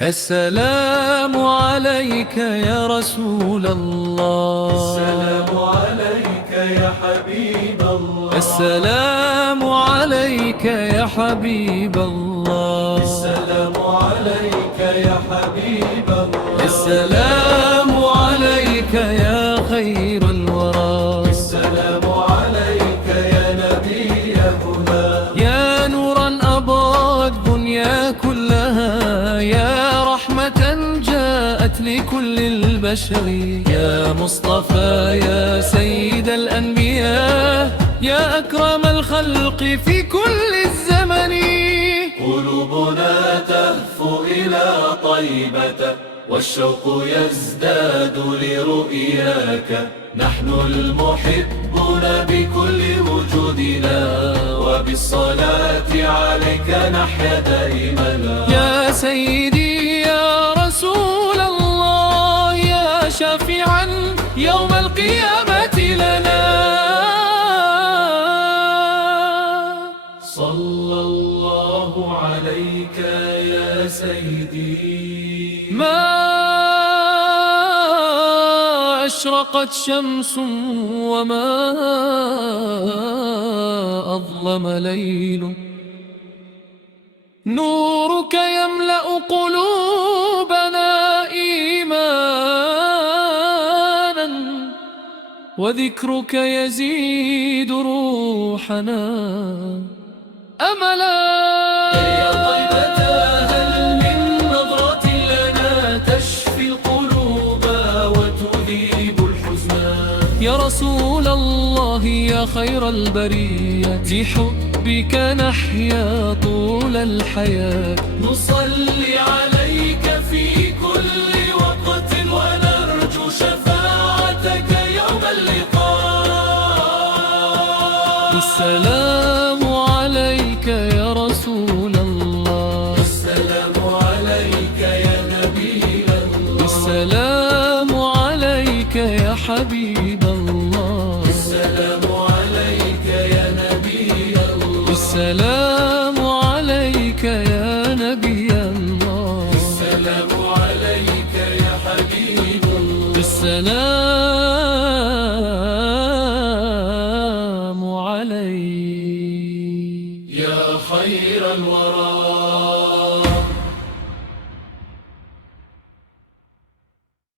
السلام عليك يا رسول الله، السلام عليك يا حبيب الله، السلام عليك يا حبيب الله، السلام عليك يا حبيب الله، السلام عليك يا خير الورى، السلام عليك يا نبي هدى، يا نورا أضاءت الدنيا كلها، يا رحمة جاءت لكل البشر، يا مصطفى يا سيد الأنبياء، يا أكرم الخلق في كل الزمن. قلوبنا تهفو إلى طيبة والشوق يزداد لرؤياك، نحن المحبون بكل وجودنا وبالصلاة عليك نحيا دائما. يا سيدي يا رسول الله، يا شافعا يوم القيامة لنا، صلى الله عليك يا سيدي. ما أشرقت شمس وما أظلم ليل، نورك يملأ قلوبنا إيمانا، وذكرك يزيد روحنا أملا. يا طيبة هل من نظرة لنا تشفي القلوب وتذيب الحزن، يا رسول الله يا خير البرية، بحبك نحيا طول الحياة، نصلي عليك في كل وقت ونرجو شفاعتك يوم اللقاء. السلام عليك يا رسول الله، السلام عليك يا نبي الله، السلام عليك يا حبيب الله، السلام عليك يا نبي الله، السلام عليك يا نبي الله، السلام عليك يا حبيب الله، السلام عليك يا خير الورى.